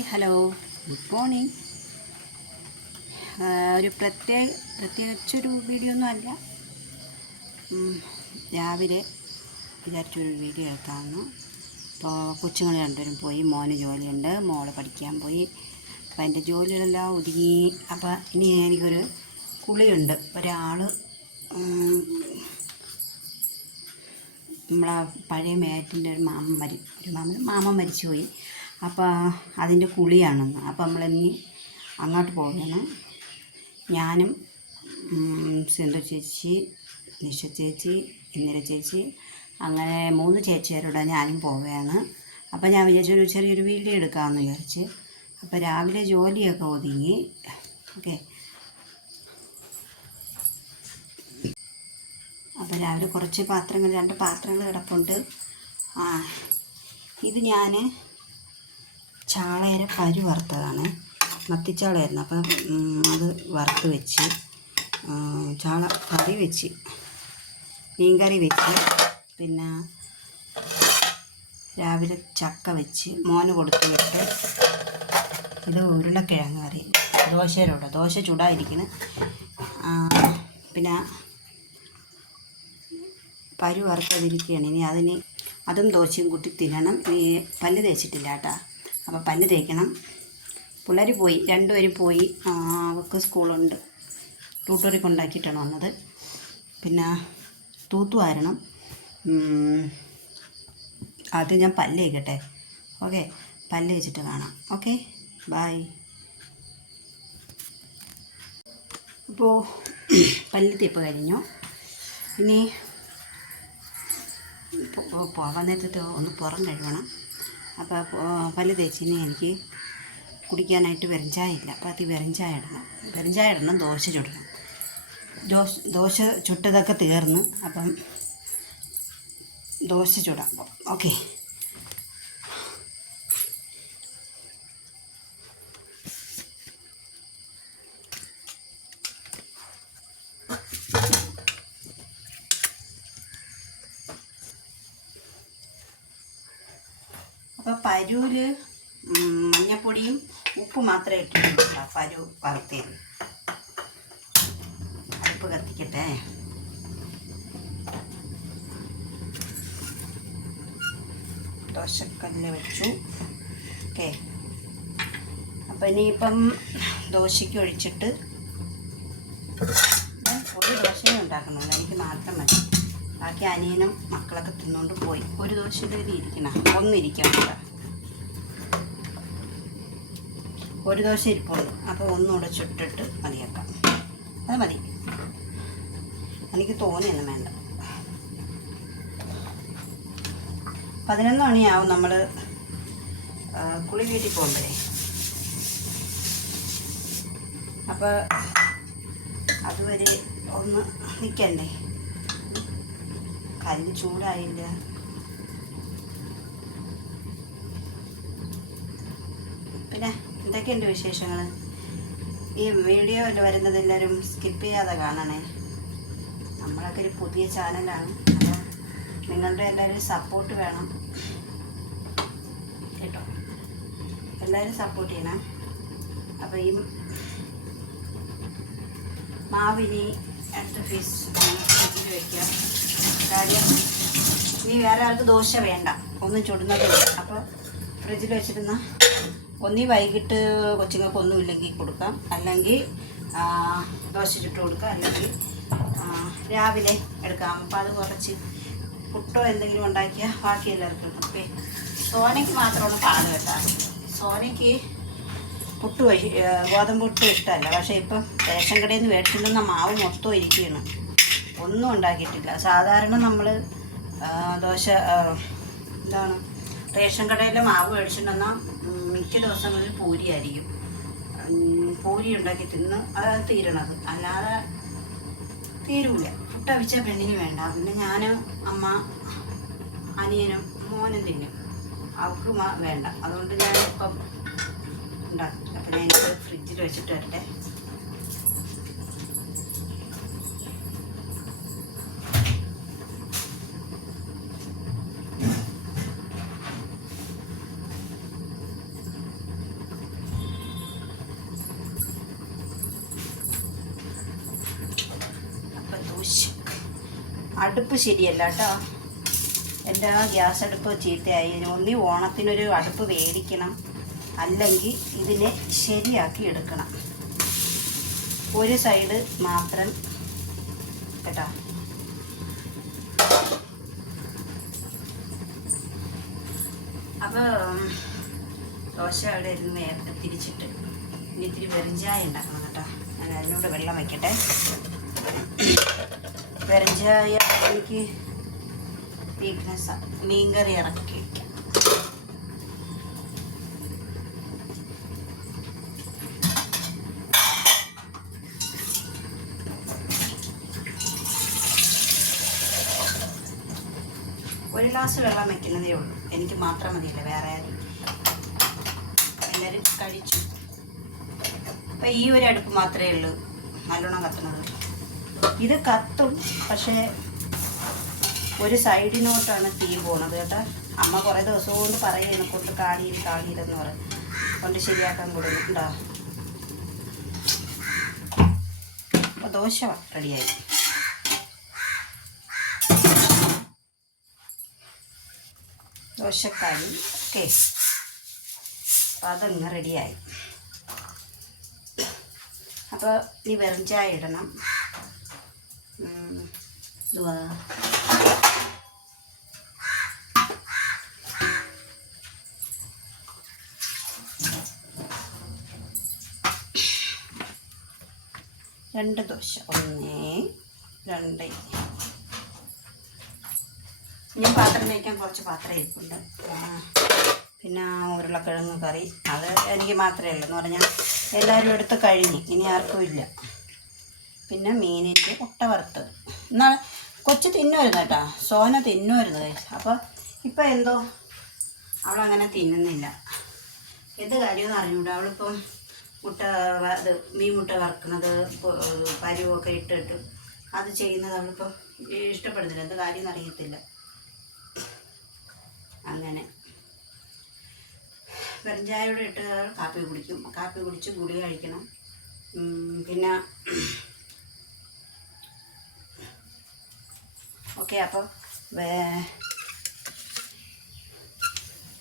Hi hello good morning. ഒരു പ്രത്യേകിച്ചൊരു video ഒന്നും അല്ല. രാവിലെ വിചാരിച്ചൊരു വീഡിയോ എടുക്കാമെന്ന്. അപ്പോൾ കൊച്ചുങ്ങൾ രണ്ടുപേരും പോയി. മോന് ജോലിയുണ്ട്, മോള് പഠിക്കാൻ പോയി. അപ്പോൾ എൻ്റെ ജോലികളെല്ലാം ഒതുങ്ങി. അപ്പോൾ ഇനി എനിക്കൊരു കുളിയുണ്ട്. ഒരാൾ നമ്മളെ പഴയ മേറ്റിൻ്റെ ഒരു മാമൻ മരിച്ചുപോയി. അപ്പോൾ അതിൻ്റെ കുളിയാണെന്ന്. അപ്പോൾ നമ്മളിനി അങ്ങോട്ട് പോവുകയാണ്. ഞാനും സിന്ധു ചേച്ചി, നിഷ ചേച്ചി, ഇന്ദിര ചേച്ചി, അങ്ങനെ 3 ചേച്ചിമാരോടെ ഞാനും പോവുകയാണ്. അപ്പോൾ ഞാൻ വിചാരിച്ചൊരു ചെറിയൊരു വീഡിയോ എടുക്കാമെന്ന് വിചാരിച്ച്. അപ്പോൾ രാവിലെ ജോലിയൊക്കെ ഒതുങ്ങി. ഓക്കെ. അപ്പോൾ രാവിലെ കുറച്ച് 2 പാത്രങ്ങൾ കിടപ്പുണ്ട്. ഇത് ഞാൻ ചാളയുടെ പരു വറുത്തതാണ്. മത്തിച്ചാളയായിരുന്നു. അപ്പം അത് വറുത്ത് വെച്ച് ചാള കറി വെച്ച്, മീൻ കറി വെച്ച്, പിന്നെ രാവിലെ ചക്ക വെച്ച് മോന് കൊടുത്തു വിട്ട്. ഇത് ഉരുളക്കിഴങ്ങ് കറി, ദോശ ചൂടായിരിക്കുന്നു. പിന്നെ പരു വറുത്തതിരിക്കുകയാണ്. ഇനി അതും ദോശയും കൂട്ടി തിന്നണം. ഇനി പല്ല് തേച്ചിട്ടില്ല കേട്ടോ. അപ്പോൾ പല്ല് തേക്കണം. പിള്ളേർ പോയി, 2 പേരും പോയി. അവർക്ക് സ്കൂളുണ്ട്. ട്യൂട്ടോറി കൊണ്ടാക്കിയിട്ടാണ് വന്നത്. പിന്നെ തൂത്തുവാരണം. അത് ഞാൻ പല്ല് തേക്കട്ടെ. ഓക്കെ, പല്ല് തേച്ചിട്ട് കാണാം. Okay, bye. അപ്പോൾ പല്ല് തേപ്പ് കഴിഞ്ഞു. ഇനി പോകാൻ നേരത്തെ ഒന്ന് പുറം കഴുകണം. അപ്പോൾ പല്ല് തേച്ചിന് എനിക്ക് കുടിക്കാനായിട്ട് വെറുംചായ ഇല്ല. അപ്പോൾ അത് വെറുംചായ ഇടണം. ദോശ ചുടണം. ദോശ ചുട്ടതൊക്കെ തീർന്ന്. അപ്പം ദോശ ചുടാം. ഓക്കെ. അപ്പോൾ പരുവിൽ മഞ്ഞപ്പൊടിയും ഉപ്പ് മാത്രമേ ഇട്ടിട്ടുള്ളൂ. പരു വറുത്തേന്. അടുപ്പ് കത്തിക്കട്ടെ. ദോശക്കല്ല് വെച്ചു. ഓക്കെ. അപ്പം ഇനിയിപ്പം ദോശയ്ക്ക് ഒഴിച്ചിട്ട് ഒരു ദോശയും ഉണ്ടാക്കണമല്ലോ, എനിക്ക് മാത്രം മതി. ബാക്കി അനിയനും മക്കളൊക്കെ തിന്നുകൊണ്ട് പോയി. ഒരു ദോശയിൽ ഇരിക്കണം, ഒന്നിരിക്കണം. ഒരു ദോശ ഇരിപ്പുണ്ട്. അപ്പോൾ ഒന്നുകൂടെ ചുട്ടിട്ട് മതിയാക്കാം. അത് മതി, എനിക്ക് തോന്നിയൊന്നും വേണ്ട. 11 മണിയാവും നമ്മൾ കുളി വീട്ടിൽ പോകണ്ടേ. അപ്പോൾ അതുവരെ ഒന്ന് നിൽക്കണ്ടേ. കല്ല് ചൂടായില്ല. പിന്നെ എന്തൊക്കെയുണ്ട് വിശേഷങ്ങൾ? ഈ വീഡിയോ വരുന്നത് എല്ലാവരും സ്കിപ്പ് ചെയ്യാതെ കാണണേ. നമ്മളൊക്കെ ഒരു പുതിയ ചാനലാണ്. അപ്പോൾ നിങ്ങളുടെ എല്ലാവരും സപ്പോർട്ട് വേണം കേട്ടോ. എല്ലാവരും സപ്പോർട്ട് ചെയ്യണം. അപ്പോൾ ഈ മാവിനി അടുത്ത ഫ്രിഡ്ജിൽ വയ്ക്കുക. കാര്യം ഇനി വേറെ ആൾക്ക് ദോശ വേണ്ട, ഒന്നും ചുടുന്നതില്ല. അപ്പോൾ ഫ്രിഡ്ജിൽ വെച്ചിരുന്ന ഒന്നീ വൈകിട്ട് കൊച്ചുങ്ങൾക്ക് ഒന്നുമില്ലെങ്കിൽ കൊടുക്കാം, അല്ലെങ്കിൽ ദോശ ചുട്ട് കൊടുക്കാം, അല്ലെങ്കിൽ രാവിലെ എടുക്കാം. അപ്പോൾ അത് കുറച്ച് പുട്ടോ എന്തെങ്കിലും ഉണ്ടാക്കിയാൽ ബാക്കി എല്ലാവർക്കും. ഓക്കെ. സോനയ്ക്ക് മാത്രമാണ് പാട് കേട്ടോ. സോനയ്ക്ക് ഗോതമ്പ് പുട്ട് ഇഷ്ടമല്ല. പക്ഷേ ഇപ്പം റേഷൻ കടയിൽ നിന്ന് മേടിച്ചിട്ടുണ്ടെന്ന മാവ് മൊത്തം ഇരിക്കുകയാണ്, ഒന്നും ഉണ്ടാക്കിയിട്ടില്ല. സാധാരണ നമ്മൾ ദോശ റേഷൻ കടയിലെ മാവ് മേടിച്ചിട്ടുണ്ടെന്നാൽ മിക്ക ദിവസങ്ങളിൽ പൂരിയായിരിക്കും. പൂരി ഉണ്ടാക്കി തിന്ന് അത് തീരണത്, അല്ലാതെ തീരൂല. പുട്ടവിച്ച പെണ്ണിന് വേണ്ട. പിന്നെ ഞാൻ, അമ്മ, അനിയനും മോനും തിന്നും. അവർക്ക് വേണ്ട. അതുകൊണ്ട് ഞാൻ ഇപ്പം ഉണ്ടാക്കി. അപ്പം ഞാൻ ഫ്രിഡ്ജിൽ വെച്ചിട്ട് വരട്ടെ. അടുപ്പ് ശരിയല്ല കേട്ടോ. എൻ്റെ ഗ്യാസ് അടുപ്പ് ചീത്തയായി. ഒന്നി ഓണത്തിനൊരു അടുപ്പ് മേടിക്കണം, അല്ലെങ്കിൽ ഇതിനെ ശരിയാക്കി എടുക്കണം. ഒരു സൈഡ് മാത്രം കേട്ടോ. അപ്പോൾ ദോശ അവിടെ ഇരുന്ന് നേരത്തെ തിരിച്ചിട്ട് ഇനി ഇത്തിരി വെറിഞ്ചായ ഉണ്ടാക്കണം കേട്ടോ. ഞാൻ അതിനോട് വെള്ളം വയ്ക്കട്ടെ. വെറിഞ്ചായ എനിക്ക് വീക്ക്നെസ്സാണ്. മീൻകറി ഇറക്കി വയ്ക്കാം. ഒരു ഗ്ലാസ് വെള്ളം വയ്ക്കുന്നതേ ഉള്ളൂ. എനിക്ക് മാത്രം മതിയല്ല, വേറെ ആരും എല്ലാവരും കഴിച്ചു. അപ്പം ഈ ഒരു അടുപ്പ് മാത്രമേ ഉള്ളൂ നല്ലോണം കത്തുന്നത്. ഇത് കത്തും, പക്ഷേ ഒരു സൈഡിനോട്ടാണ് തീ പോണത് കേട്ടോ. അമ്മ കുറേ ദിവസം കൊണ്ട് പറയുന്നു കൊണ്ട് കാണിയില്ലെന്ന് പറയും, കൊണ്ട് ശരിയാക്കാൻ കൊടുക്കുന്നുണ്ടോ. അപ്പോൾ ദോശ റെഡിയായി. ദോശക്കാരി ഓക്കെ. അപ്പം അതങ്ങ് റെഡിയായി. അപ്പോൾ ഈ വെറും ചായ ഇടണം. ഇതുവാ രണ്ട് ദോശ, 1 2. ഞാൻ പാത്രം വയ്ക്കാൻ കുറച്ച് പാത്രം ഇരിപ്പുണ്ട്. പിന്നെ ഉരുളക്കിഴങ്ങ് കറി, അത് എനിക്ക് മാത്രമേ ഉള്ളൂ എന്ന് പറഞ്ഞാൽ എല്ലാവരും എടുത്ത് കഴിഞ്ഞ്, ഇനി ആർക്കും ഇല്ല. പിന്നെ മീനിൻ്റെ മുട്ട വറുത്തത്. എന്നാൽ കൊച്ചു തിന്നുമായിരുന്നു കേട്ടോ, സോന തിന്നുമായിരുന്നു കഴിച്ചു. അപ്പോൾ ഇപ്പം എന്തോ അവളങ്ങനെ തിന്നുന്നില്ല. എന്ത് കാര്യമെന്ന് അറിഞ്ഞൂടാ. അവളിപ്പം മീൻ മുട്ട വറുക്കുന്നത് പരിവൊക്കെ ഇട്ടിട്ട് അത് ചെയ്യുന്നത് അവളിപ്പം ഇഷ്ടപ്പെടുന്നില്ല. എന്ത് കാര്യം എന്നറിയത്തില്ല. അങ്ങനെ വെറുംചായയോടെ ഇട്ട് കാപ്പി കുടിക്കും. കാപ്പി കുടിച്ച് ഗുളിക കഴിക്കണം. പിന്നെ ഓക്കെ. അപ്പോൾ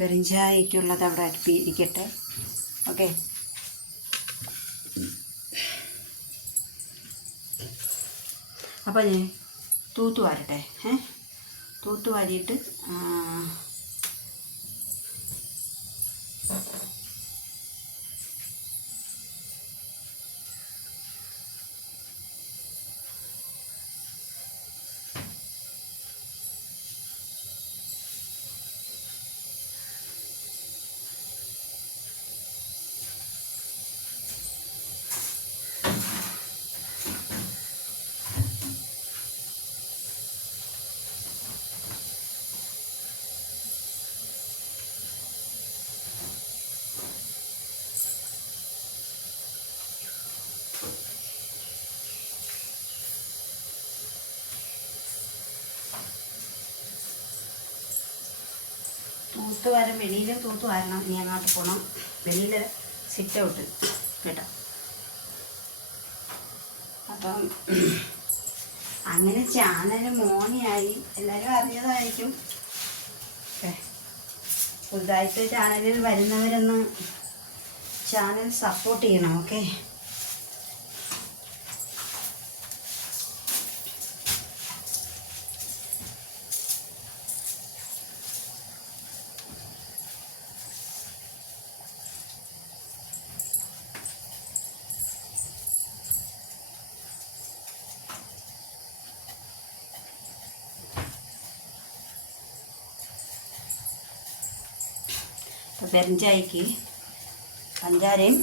വെറുംചായക്കുള്ളത് അവിടെ ഇരിക്കട്ടെ. ഓക്കെ. അപ്പോൾ ഞാൻ തൂത്ത് വാരട്ടെ. തൂത്ത് വാരിയിട്ട് തൂത്ത് വാരം വെളിയിലും തൂത്ത് വാരണം. ഇനി അങ്ങോട്ട് പോകണം. വെളിയിൽ സിറ്റ് ഔട്ട് കേട്ടോ. അപ്പം അങ്ങനെ ചാനൽ മോണിയായി എല്ലാവരും അറിഞ്ഞതായിരിക്കും. പുതുതായിട്ട് ചാനലിൽ വരുന്നവരൊന്ന് ചാനൽ സപ്പോർട്ട് ചെയ്യണം. ഓക്കെ. വെറുംചായക്ക് പഞ്ചാരയും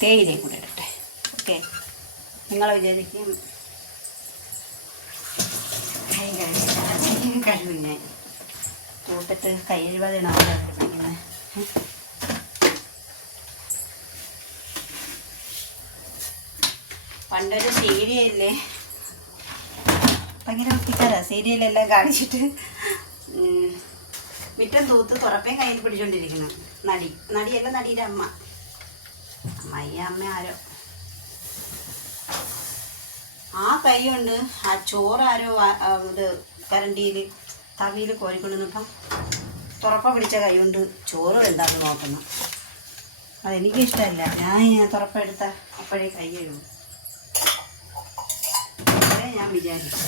തേയിലയും കൂടെ ഇടട്ടെ. ഓക്കെ. നിങ്ങൾ വിചാരിക്കും കൈ കഴുകും. ഞാൻ കൂട്ടിട്ട് കൈ എഴുപതിനാണ് ഇരിക്കുന്നത്. പണ്ടൊരു സീരിയലില്ലേ, ഭയങ്കര വൃത്തിക്കാരാ സീരിയലെല്ലാം കാണിച്ചിട്ട് മിറ്റം തൂത്ത് തുറപ്പേം കയ്യിൽ പിടിച്ചോണ്ടിരിക്കണം. നടിയല്ല, നടിയുടെ അമ്മ, അമ്മ ആരോ ആ കൈ കൊണ്ട് ആ ചോറാരോ ഇത് കരണ്ടിയിൽ തവിയിൽ കോരിക്കൊണ്ടുവന്നപ്പം തുറപ്പ പിടിച്ച കൈ കൊണ്ട് ചോറ് എന്താണെന്ന് നോക്കുന്നു. അതെനിക്കിഷ്ടമല്ല. ഞാൻ തുറപ്പെടുത്ത അപ്പോഴേ കൈ കഴുകും. അപ്പോഴേ ഞാൻ വിചാരിച്ചു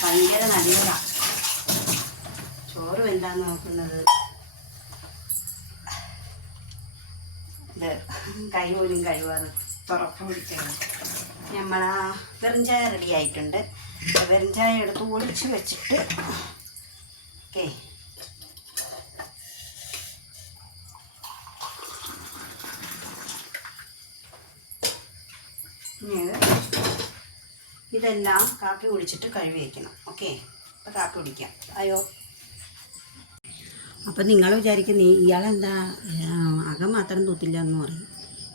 ഭയങ്കര നല്ലതാണ് ചോറ് എന്താന്ന് നോക്കുന്നത്. ഇത് കൈ പോലും കഴുകാതെ തുറപ്പ പിടിച്ചത്. നമ്മളാ വെറുംചായ റെഡി ആയിട്ടുണ്ട്. വെറുംചായ എടുത്ത് ഒളിച്ച് വെച്ചിട്ട് ഓക്കെ ഇതെല്ലാം കാപ്പി കുടിച്ചിട്ട് കഴുകി വയ്ക്കണം. ഓക്കെ, അപ്പോൾ കാപ്പി കുടിക്കാം. അയ്യോ, അപ്പം നിങ്ങൾ വിചാരിക്കും ഇയാളെന്താ അകം മാത്രം തൂത്തില്ല എന്ന് പറയും.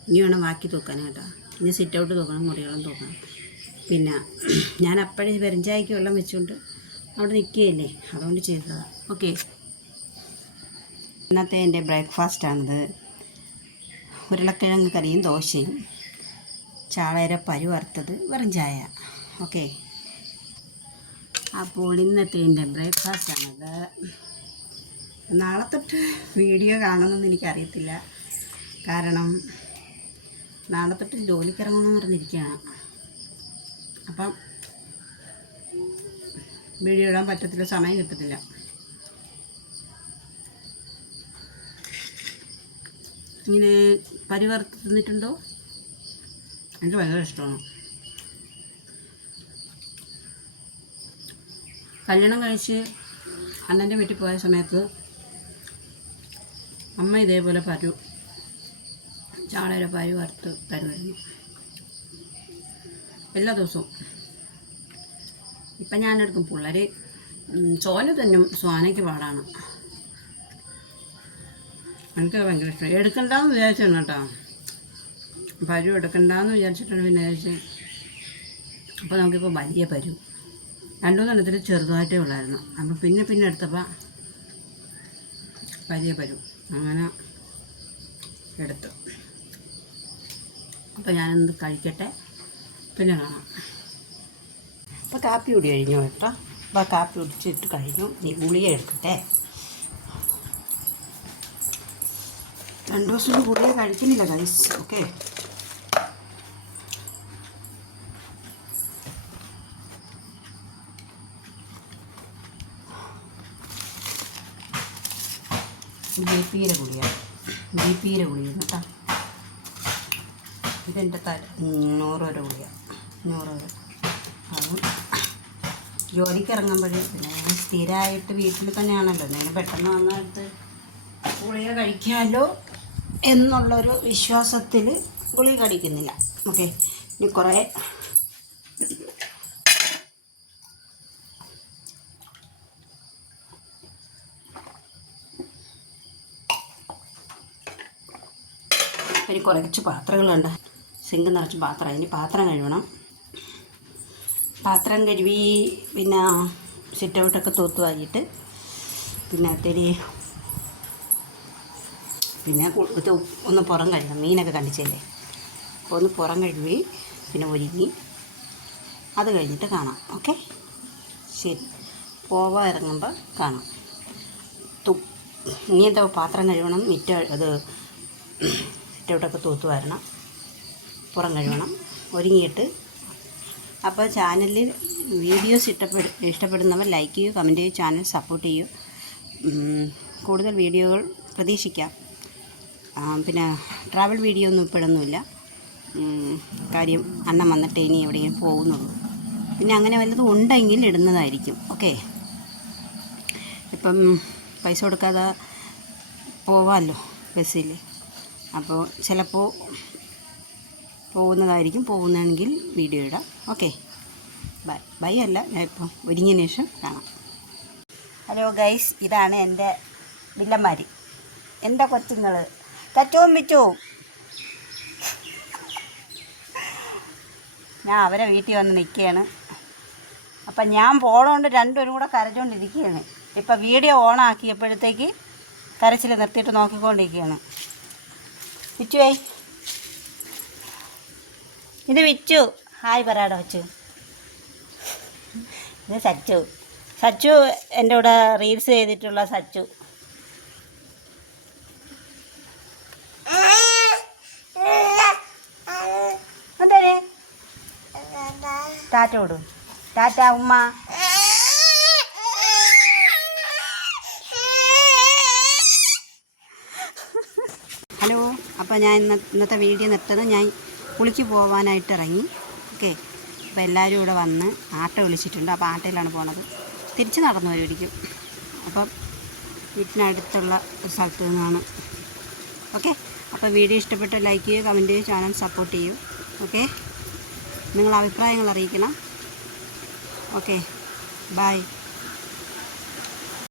ഇനി വേണം ബാക്കി തൂക്കാൻ കേട്ടോ. ഇനി സിറ്റ് ഔട്ട് തൂക്കണം, മുറികളും തൂക്കണം. പിന്നെ ഞാൻ അപ്പോഴേ വെറുംചായക്ക് വെള്ളം വെച്ചുകൊണ്ട് അവിടെ നിൽക്കുകയല്ലേ, അതുകൊണ്ട് ചെയ്തതാണ്. ഓക്കെ, ഇന്നത്തെ എൻ്റെ ബ്രേക്ക്ഫാസ്റ്റാണിത്. ഉരുളക്കിഴങ്ങ് കറിയും ദോശയും ചാളര പരു വറുത്തത് വെറും ചായ. ഓക്കെ, അപ്പോൾ ഇന്നത്തെ എൻ്റെ ബ്രേക്ക്ഫാസ്റ്റാണിത്. നാളെ തൊട്ട് വീഡിയോ കാണുമെന്ന് എനിക്കറിയത്തില്ല. കാരണം നാളെ തൊട്ട് ജോലിക്ക് ഇറങ്ങുമെന്ന് പറഞ്ഞിരിക്കുകയാണ്. അപ്പം വീഡിയോ ഇടാൻ പറ്റത്തില്ല, സമയം കിട്ടത്തില്ല. ഇങ്ങനെ പരിവറുത്ത് തിന്നിട്ടുണ്ടോ? എനിക്ക് ഭയങ്കര ഇഷ്ടമാണ്. കല്യാണം കഴിച്ച് അണ്ണൻ്റെ വീട്ടിൽ പോയ സമയത്ത് അമ്മ ഇതേപോലെ ചാളര പരു വറുത്ത് തരുമായിരുന്നു എല്ലാ ദിവസവും. ഇപ്പം ഞാനെടുക്കും. പിള്ളേർ ചോല തന്നും, സ്വാനയ്ക്ക് പാടാണ്. എനിക്ക് ഭയങ്കര ഇഷ്ടം. എടുക്കണ്ടെന്ന് വിചാരിച്ചാണ് കേട്ടോ, പരു എടുക്കണ്ടെന്ന് വിചാരിച്ചിട്ടാണ് പിന്നെ വിചാരിച്ചത്. അപ്പോൾ നമുക്കിപ്പോൾ വലിയ പരു 2-3 എണ്ണത്തിൽ ചെറുതായിട്ടേ ഉള്ളായിരുന്നു. അപ്പം പിന്നെ എടുത്തപ്പോൾ വലിയ പരു അങ്ങനെ എടുത്തു. അപ്പോൾ ഞാനൊന്ന് കഴിക്കട്ടെ, പിന്നെ കാണാം. അപ്പോൾ കാപ്പി കുടി കഴിഞ്ഞു കേട്ടോ. അപ്പോൾ കാപ്പി കുടിച്ചിട്ട് കഴിഞ്ഞു. നീ ഗുളിക എടുക്കട്ടെ. 2 ദിവസം ഗുളിക കഴിക്കുന്നില്ല ഗൈസ്. ഓക്കെ, ബിപിയുടെ ഗുളിയാണ്. ബിപിയുടെ ഗുളിക കേട്ടോ. ഇതെൻ്റെ 100 രൂപ ഗുളിക, 100 രൂപ. അതും ജോലിക്ക് ഇറങ്ങുമ്പോഴേ പിന്നെ സ്ഥിരമായിട്ട് വീട്ടിൽ തന്നെയാണല്ലോ, നേരെ പെട്ടെന്ന് വന്നിട്ട് ഗുളിക കഴിക്കാമല്ലോ എന്നുള്ളൊരു വിശ്വാസത്തിൽ ഗുളിക കഴിക്കുന്നില്ല. ഓക്കെ, ഇനി കുറേ കുറച്ച് പാത്രങ്ങളുണ്ട്. സിങ്ക് നിറച്ച് പാത്രം. ഇനി പാത്രം കഴുകണം. പാത്രം കഴുകി പിന്നെ സിറ്റ് ഔട്ടൊക്കെ തൂത്തുവാരിയിട്ട് പിന്നെ ഒന്ന് പുറം കഴുകണം. മീനൊക്കെ കണ്ടിച്ചല്ലേ, അപ്പോൾ ഒന്ന് പുറം കഴുകി പിന്നെ ഒരുങ്ങി അത് കഴിഞ്ഞിട്ട് കാണാം. ഓക്കെ, ശരി, പോവാൻ ഇറങ്ങുമ്പോൾ കാണാം. ഇനി എന്താ പാത്രം കഴുകണം, അത് സിറ്റൗട്ടൊക്കെ തൂത്ത് വരണം, പുറം കഴുകണം, ഒരുങ്ങിയിട്ട്. അപ്പോൾ ചാനലിൽ വീഡിയോസ് ഇഷ്ടപ്പെടുന്നവർ ലൈക്ക് ചെയ്യൂ, കമൻറ്റ് ചെയ്യൂ, ചാനൽ സപ്പോർട്ട് ചെയ്യൂ. കൂടുതൽ വീഡിയോകൾ പ്രതീക്ഷിക്കാം. പിന്നെ ട്രാവൽ വീഡിയോ ഒന്നും ഇപ്പോഴൊന്നുമില്ല. കാര്യം അണ്ണൻ വന്നിട്ട് ഇനി എവിടെയും പോകുന്നുള്ളൂ. പിന്നെ അങ്ങനെ വല്ലതും ഉണ്ടെങ്കിൽ ഇടുന്നതായിരിക്കും. ഓക്കെ, ഇപ്പം പൈസ കൊടുക്കാതെ പോവാമല്ലോ ബസ്സിൽ. അപ്പോൾ ചിലപ്പോൾ പോകുന്നതെങ്കിൽ വീഡിയോ ഇടാം. ഓക്കെ, ബൈ അല്ല, ഞാൻ ഇപ്പം ഒരുങ്ങിയതിന് ശേഷം കാണാം. ഹലോ ഗൈസ്, ഇതാണ് എൻ്റെ വില്ലന്മാർ, എൻ്റെ കൊച്ചുങ്ങൾ. കച്ചവും മിച്ചവും. ഞാൻ അവരെ വീട്ടിൽ വന്ന് നിൽക്കുകയാണ്. അപ്പം ഞാൻ പോണോണ്ട് രണ്ടുപേരും കൂടെ കരച്ചുകൊണ്ടിരിക്കുകയാണ്. ഇപ്പം വീഡിയോ ഓണാക്കിയപ്പോഴത്തേക്ക് കരച്ചിൽ നിർത്തിയിട്ട് നോക്കിക്കൊണ്ടിരിക്കുകയാണ്. വിച്ചുവേ, ഇത് വിച്ചു. ഹായ് പറയാടോ. വെച്ചു ഇത് സച്ചു. സച്ചു എൻ്റെ കൂടെ റീൽസ് ചെയ്തിട്ടുള്ള സച്ചു. അതെ ടാറ്റ ഓടും. ടാറ്റ ഉമ്മ. ഹലോ. അപ്പോൾ ഞാൻ ഇന്നത്തെ വീഡിയോ നിർത്തുന്നത്, ഞാൻ കുളിക്ക് പോകാനായിട്ട് ഇറങ്ങി. ഓക്കെ. അപ്പോൾ എല്ലാവരും ഇവിടെ വന്ന് ആട്ട വിളിച്ചിട്ടുണ്ട്. അപ്പോൾ ആട്ടയിലാണ് പോണത്. തിരിച്ച് നടന്നു വരുമായിരിക്കും. അപ്പം വീട്ടിനടുത്തുള്ള ഒരു സ്ഥലത്ത് നിന്നാണ്. ഓക്കെ. അപ്പോൾ വീഡിയോ ഇഷ്ടപ്പെട്ട ലൈക്ക് ചെയ്യുക, കമൻറ്റ് ചെയ്യുക, ചാനൽ സപ്പോർട്ട് ചെയ്യൂ. ഓക്കെ. നിങ്ങളുടെ അഭിപ്രായങ്ങൾ അറിയിക്കണം. ഓക്കെ. ബൈ.